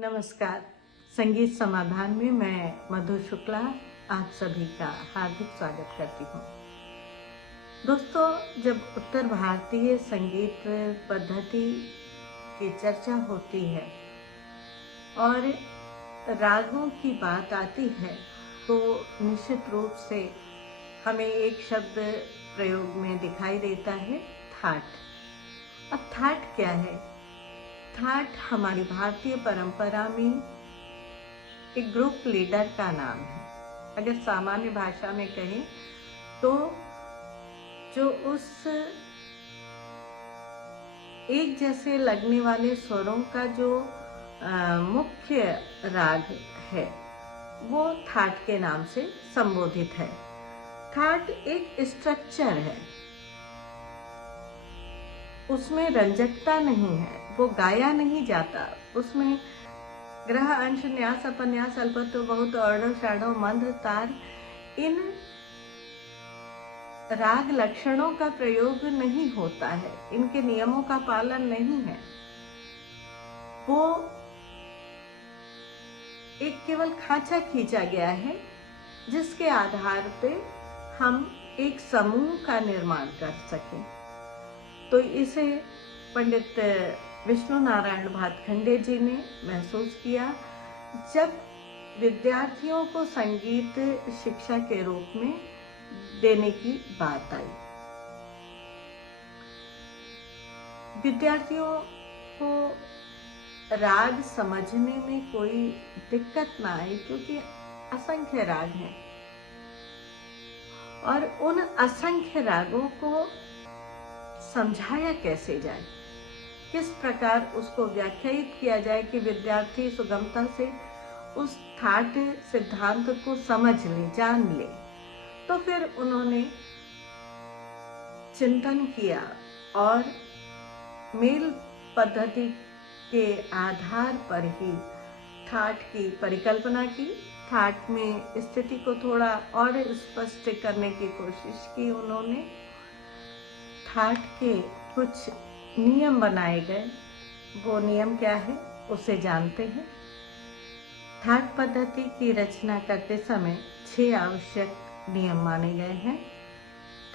नमस्कार। संगीत समाधान में मैं मधु शुक्ला आप सभी का हार्दिक स्वागत करती हूँ। दोस्तों, जब उत्तर भारतीय संगीत पद्धति की चर्चा होती है और रागों की बात आती है तो निश्चित रूप से हमें एक शब्द प्रयोग में दिखाई देता है, थाट। अब थाट क्या है? थाट हमारी भारतीय परंपरा में एक ग्रुप लीडर का नाम है। अगर सामान्य भाषा में कहें तो जो उस एक जैसे लगने वाले स्वरों का जो मुख्य राग है वो थाट के नाम से संबोधित है। थाट एक स्ट्रक्चर है, उसमें रंजकता नहीं है, वो गाया नहीं जाता। उसमें ग्रह, अंश, न्यास, अपन्यास, अल्पत्व, बहुत, औढ़व, षाढ़व, मंद्र, तार, इन राग लक्षणों का प्रयोग नहीं होता है, इनके नियमों का पालन नहीं है। वो एक केवल खांचा खींचा गया है जिसके आधार पे हम एक समूह का निर्माण कर सकें। तो इसे पंडित विष्णु नारायण भातखंडे जी ने महसूस किया जब विद्यार्थियों को संगीत शिक्षा के रूप में देने की बात आई। विद्यार्थियों को राग समझने में कोई दिक्कत ना आए, क्योंकि असंख्य राग हैं और उन असंख्य रागों को समझाया कैसे जाए, किस प्रकार उसको व्याख्यायित किया जाए कि विद्यार्थी सुगमता से उस थाट सिद्धांत को समझ ले, जान ले। तो फिर उन्होंने चिंतन किया और मेल पद्धति के आधार पर ही थाट की परिकल्पना की। थाट में स्थिति को थोड़ा और स्पष्ट करने की कोशिश की उन्होंने। थाट के कुछ नियम बनाए गए। वो नियम क्या है उसे जानते हैं। थाट पद्धति की रचना करते समय 6 आवश्यक नियम माने गए हैं।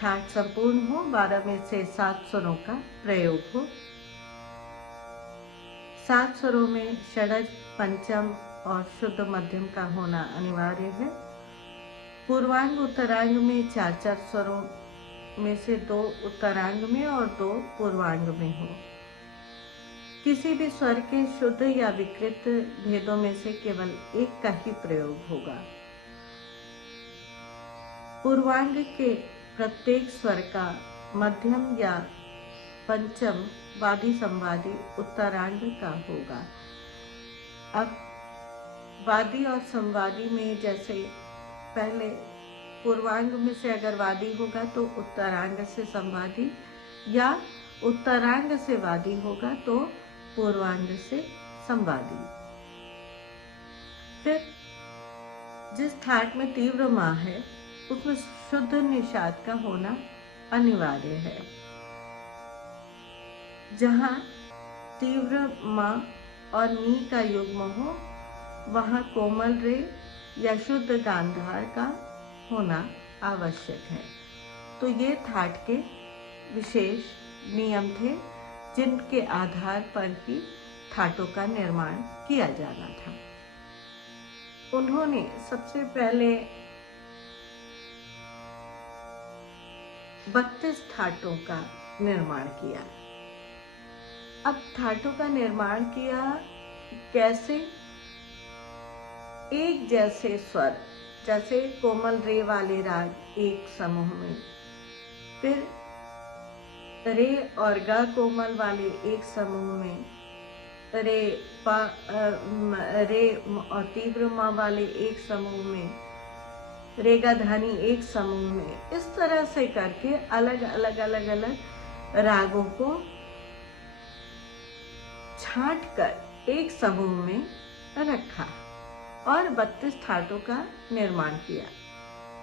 थाट संपूर्ण हो, 12 में से 7 स्वरों का प्रयोग हो, 7 स्वरों में षड्ज, पंचम और शुद्ध मध्यम का होना अनिवार्य है। पूर्वांग उत्तरांग में 4-4 स्वरों में से 2 उत्तरांग में और 2 पूर्वांग में हो। किसी भी स्वर के शुद्ध या विकृत भेदों में से केवल एक का ही प्रयोग होगा। पूर्वांग के प्रत्येक स्वर का मध्यम या पंचम वादी संवादी उत्तरांग का होगा। अब वादी और संवादी में जैसे पहले पूर्वांग में से अगर वादी होगा तो उत्तरांग से संवादी, या उत्तरांग से वादी होगा तो पूर्वांग से संवादी। फिर जिस थाट में तीव्र माँ है उसमें शुद्ध निषाद का होना अनिवार्य है। जहाँ तीव्र माँ और नी का युग्म हो वहाँ कोमल रे या शुद्ध गांधार का होना आवश्यक है। तो ये थाट के विशेष नियम थे जिनके आधार पर ही थाटों का निर्माण किया जाना था। उन्होंने सबसे पहले 32 थाटों का निर्माण किया। अब थाटों का निर्माण किया कैसे? एक जैसे स्वर, जैसे कोमल रे वाले राग एक समूह में, फिर रे और गा कोमल वाले एक समूह में, रे और तीव्र माँ वाले एक समूह में, रेगा धानी एक समूह में। इस तरह से करके अलग अलग रागों को छांट कर एक समूह में रखा और 32 थाटों का निर्माण किया।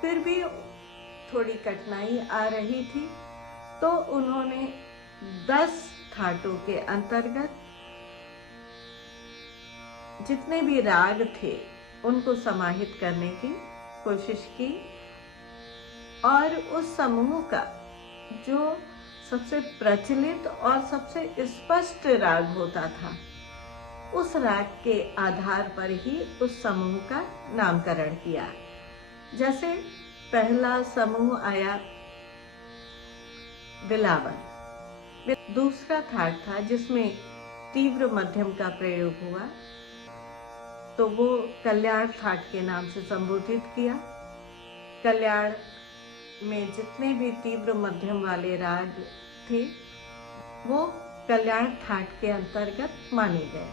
फिर भी थोड़ी कठिनाई आ रही थी तो उन्होंने 10 थाटों के अंतर्गत जितने भी राग थे उनको समाहित करने की कोशिश की और उस समूह का जो सबसे प्रचलित और सबसे स्पष्ट राग होता था उस राग के आधार पर ही उस समूह का नामकरण किया। जैसे पहला समूह आया बिलावल, दूसरा थाट था जिसमें तीव्र मध्यम का प्रयोग हुआ तो वो कल्याण थाट के नाम से संबोधित किया। कल्याण में जितने भी तीव्र मध्यम वाले राग थे वो कल्याण थाट के अंतर्गत माने गए।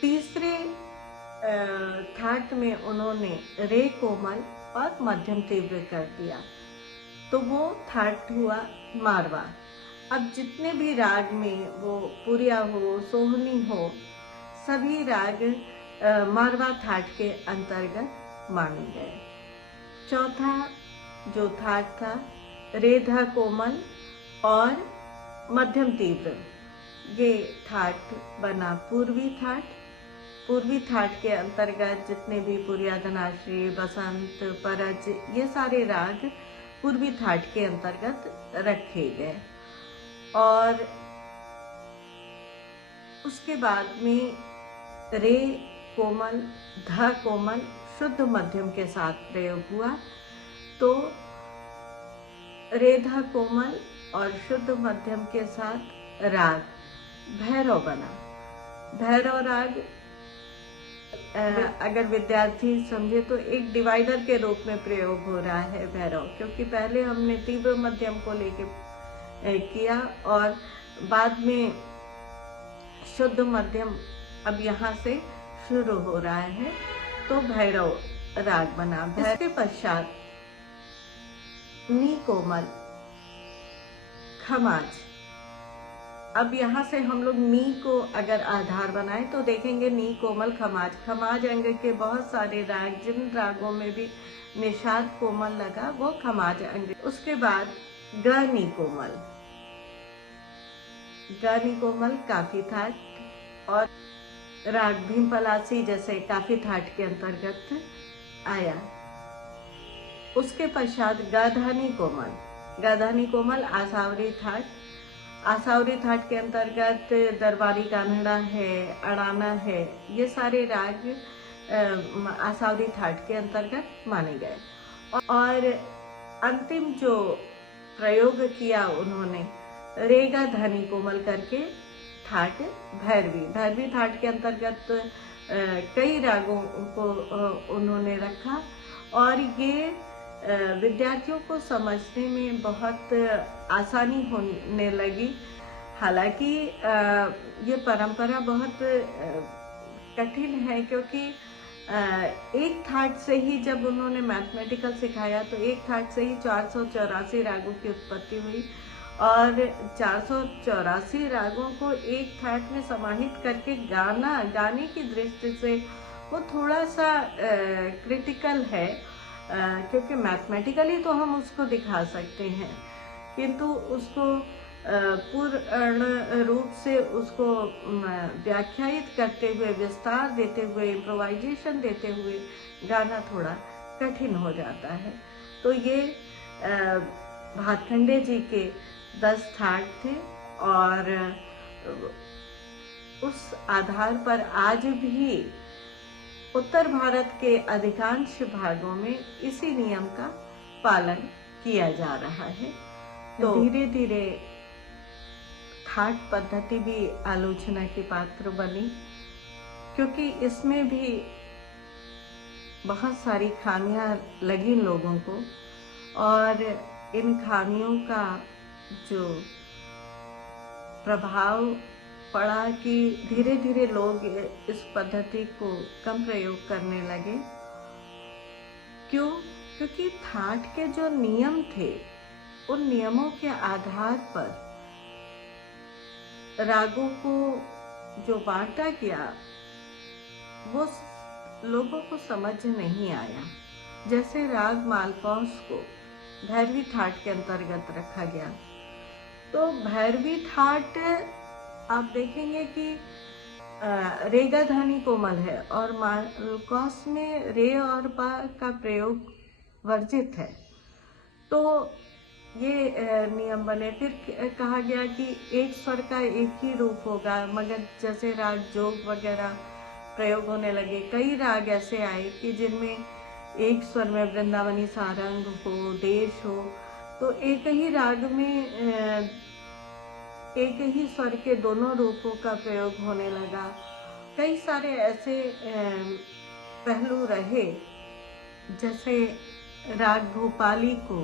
तीसरे थाट में उन्होंने रे कोमल और मध्यम तीव्र कर दिया तो वो थाट हुआ मारवा। अब जितने भी राग में वो पुरिया हो सोहनी हो सभी राग मारवा थाट के अंतर्गत माने गए। चौथा जो थाट था रेधा कोमल और मध्यम तीव्र, ये थाट बना पूर्वी थाट। पूर्वी थाट के अंतर्गत जितने भी पुरिया धनाश्री बसंत परज ये सारे राग पूर्वी थाट के अंतर्गत रखे गए। और उसके बाद में रे कोमल ध कोमल शुद्ध मध्यम के साथ प्रयोग हुआ तो रेधा कोमल और शुद्ध मध्यम के साथ राग भैरव बना। भैरव राग अगर विद्यार्थी समझे तो एक डिवाइडर के रूप में प्रयोग हो रहा है भैरव, क्योंकि पहले हमने तीव्र मध्यम को लेके किया और बाद में शुद्ध मध्यम अब यहाँ से शुरू हो रहा है तो भैरव राग बना। इसके पश्चात नी कोमल खमाज। अब यहाँ से हम लोग नी को अगर आधार बनाएं तो देखेंगे नी कोमल खमाज। खमाज अंग के बहुत सारे राग, जिन रागों में भी निषाद कोमल लगा वो खमाज अंग। उसके बाद ग नी कोमल, ग नी कोमल काफी थाट और राग भीम पलासी जैसे काफी थाट के अंतर्गत आया। उसके पश्चात गाधानी कोमल, गाधानी कोमल आसावरी थाट। आसावरी थाट के अंतर्गत दरबारी कान्हड़ा है, अड़ाना है, ये सारे राग आसावरी थाट के अंतर्गत माने गए। और अंतिम जो प्रयोग किया उन्होंने रेगा धनी कोमल करके थाट भैरवी। भैरवी थाट के अंतर्गत कई रागों को उन्होंने रखा और ये विद्यार्थियों को समझने में बहुत आसानी होने लगी। हालांकि ये परंपरा बहुत कठिन है क्योंकि एक थाट से ही जब उन्होंने मैथमेटिकल सिखाया तो एक थाट से ही 484 रागों की उत्पत्ति हुई और 484 रागों को एक थाट में समाहित करके गाने की दृष्टि से वो थोड़ा सा क्रिटिकल है, क्योंकि मैथमेटिकली तो हम उसको दिखा सकते हैं किंतु उसको पूर्ण रूप से उसको व्याख्यायित करते हुए, विस्तार देते हुए, इम्प्रोवाइजेशन देते हुए गाना थोड़ा कठिन हो जाता है। तो ये भातखंडे जी के 10 थाट थे और उस आधार पर आज भी उत्तर भारत के अधिकांश भागों में इसी नियम का पालन किया जा रहा है। तो धीरे धीरे थाट पद्धति भी आलोचना की पात्र बनी क्योंकि इसमें भी बहुत सारी खामियां लगी लोगों को और इन खामियों का जो प्रभाव पड़ा कि धीरे धीरे लोग इस पद्धति को कम प्रयोग करने लगे। क्यों? क्योंकि थाट के जो नियम थे उन नियमों के आधार पर रागों को जो बांटा गया वो लोगों को समझ नहीं आया। जैसे राग मालकौस को भैरवी थाट के अंतर्गत रखा गया तो भैरवी थाट आप देखेंगे कि रेगा ध्वनि कोमल है और मालकौस में रे और पा का प्रयोग वर्जित है। तो ये नियम बने। फिर कहा गया कि एक स्वर का एक ही रूप होगा, मगर जैसे राग जोग वगैरह प्रयोग होने लगे, कई राग ऐसे आए कि जिनमें एक स्वर में वृंदावनी सारंग हो, देश हो, तो एक ही राग में एक ही स्वर के दोनों रूपों का प्रयोग होने लगा। कई सारे ऐसे पहलू रहे, जैसे राग भोपाली को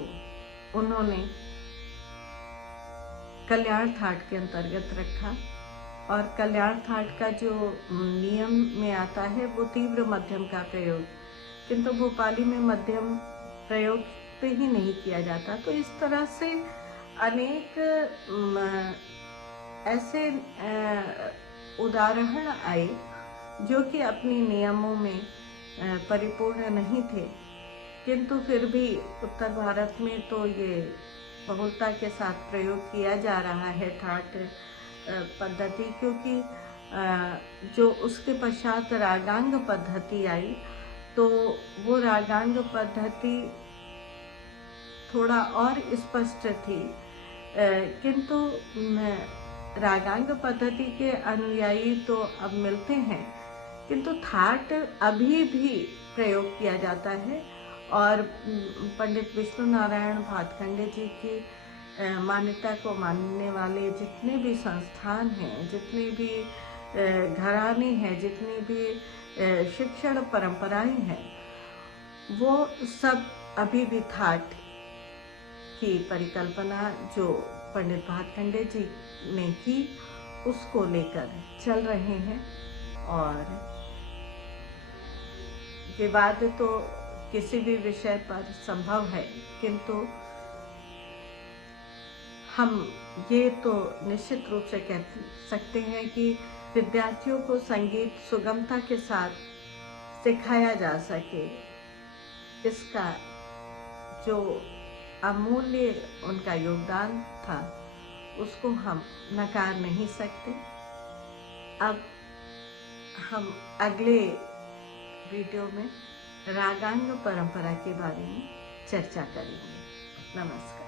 उन्होंने कल्याण थाट के अंतर्गत रखा, और कल्याण थाट का जो नियम में आता है वो तीव्र मध्यम का प्रयोग, किंतु भोपाली में मध्यम प्रयोग पे ही नहीं किया जाता। तो इस तरह से अनेक ऐसे उदाहरण आए जो कि अपने नियमों में परिपूर्ण नहीं थे, किंतु फिर भी उत्तर भारत में तो ये बहुलता के साथ प्रयोग किया जा रहा है ठाट पद्धति, क्योंकि जो उसके पश्चात रागांग पद्धति आई, तो वो रागांग पद्धति थोड़ा और स्पष्ट थी, किंतु रागांग पद्धति के अनुयायी तो अब मिलते हैं, किंतु थाट अभी भी प्रयोग किया जाता है। और पंडित विष्णु नारायण भातखंडे जी की मान्यता को मानने वाले जितने भी संस्थान हैं, जितने भी घराने हैं, जितनी भी शिक्षण परंपराएं हैं, वो सब अभी भी थाट की परिकल्पना जो पंडित भातखंडे जी ने की उसको लेकर चल रहे हैं। और विवाद तो किसी भी विषय पर संभव है, किंतु हम ये तो निश्चित रूप से कह सकते हैं कि विद्यार्थियों को संगीत सुगमता के साथ सिखाया जा सके, इसका जो अमूल्य उनका योगदान था उसको हम नकार नहीं सकते। अब हम अगले वीडियो में रागांग परंपरा के बारे में चर्चा करेंगे। नमस्कार।